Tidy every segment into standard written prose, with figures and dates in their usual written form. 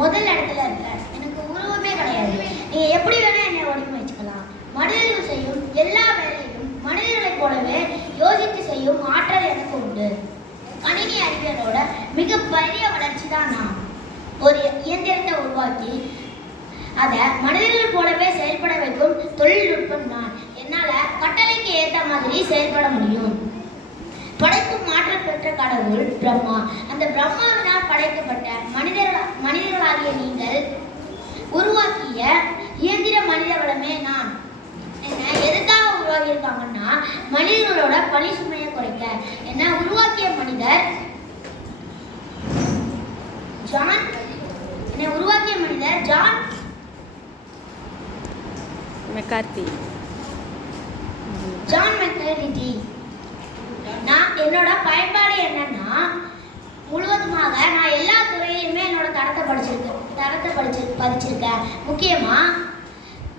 முதல் இடத்துல இருக்கேன். எனக்கு உருவமே கிடையாது. நீங்க எப்படி வேணா என்னை ஒழுங்கமைச்சுக்கலாம். மனிதர்கள் செய்யும் எல்லா வேலையும் மனிதர்களைப் போலவே யோசித்து செய்யும் ஆற்றல் எனக்கு உண்டு. கணினி அறிவியலோட மிகப்பெரிய வளர்ச்சி தான் நான். ஒரு இயந்திரத்தை உருவாக்கி அதை மனிதர்கள் போலவே செயல்பட வைக்கும் தொழில்நுட்பம் நான். என்னால கட்டளைக்கு ஏற்ற மாதிரி செயல்பட முடியும். படைக்கும் மாற்றம் பெற்ற கடவுள் பிரம்மா. அந்த பிரம்மாவினால் படைக்கப்பட்ட மனிதர்களாகிய நீங்கள் உருவாக்கிய இயந்திர மனித வளமே நான். என்ன எதுக்காக உருவாக்கியிருக்காங்கன்னா மனிதர்களோட பணி சுமையை குறைக்க. என்ன உருவாக்கிய மனிதர் ஜான். என்னை உருவாக்கிய மனிதர் ஜான் மெக்கார்த்தி. நான் என்னோட பயன்பாடு என்னன்னா முழுவதுமாக நான் எல்லா துறையிலுமே என்னோட தரத்தை படிச்சிருக்கேன். முக்கியமா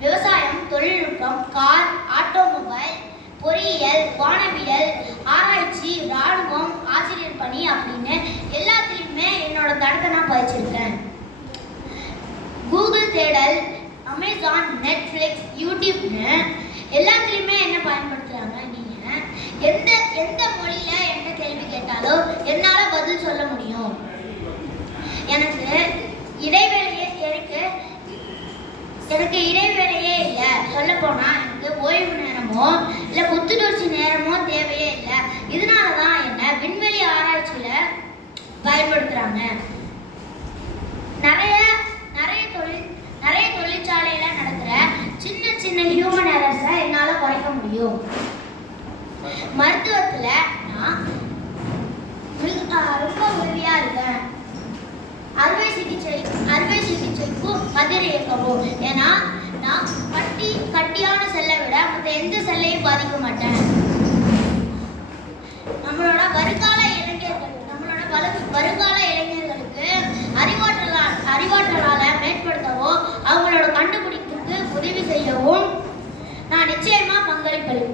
விவசாயம், தொழில்நுட்பம், கார், ஆட்டோமொபைல், பொறியியல், வானவியல், ஆராய்ச்சி, இராணுவம், ஆசிரியர் பணி அப்படின்னு எல்லாத்துலேயுமே என்னோட தரத்தை நான் படிச்சிருக்கேன். கூகுள் தேடல், அமேசான், நெட்ஃப்ளிக்ஸ், யூடியூப்னு எல்லாத்துலேயுமே என்ன பயன்படுத்துகிறாங்க. நீங்கள் எந்த மொழியில என்ன கேள்வி கேட்டாலும் என்னால் பதில் சொல்ல முடியும். எனக்கு இடைவேளையே இல்லை. சொல்ல போனால் எனக்கு ஓய்வு நேரமோ இல்லை புத்துணர்ச்சி நேரமோ தேவையே இல்லை. இதனால தான் என்ன விண்வெளி ஆராய்ச்சியில் பயன்படுத்துகிறாங்க. நிறைய தொழிற்சாலையில நடக்கிற சின்ன ஹியூமன் எரர்ஸை என்னால் குறைக்க முடியும். மருத்துவத்துல நான் ரொம்ப உதவியா இருக்கேன். அறுவை சிகிச்சைக்கும் கதிர் இயக்கவும். ஏன்னா நான் கட்டியான செல்லை விட மற்ற எந்த செல்லையும் பாதிக்க மாட்டேன். நம்மளோட வருங்கால இளைஞர்களுக்கு அறிவாற்றலால மேம்படுத்தவோ அவங்களோட கண்டுபிடிப்புக்கு உதவி செய்யவும் நான் நிச்சயமா பங்களிப்பேன்.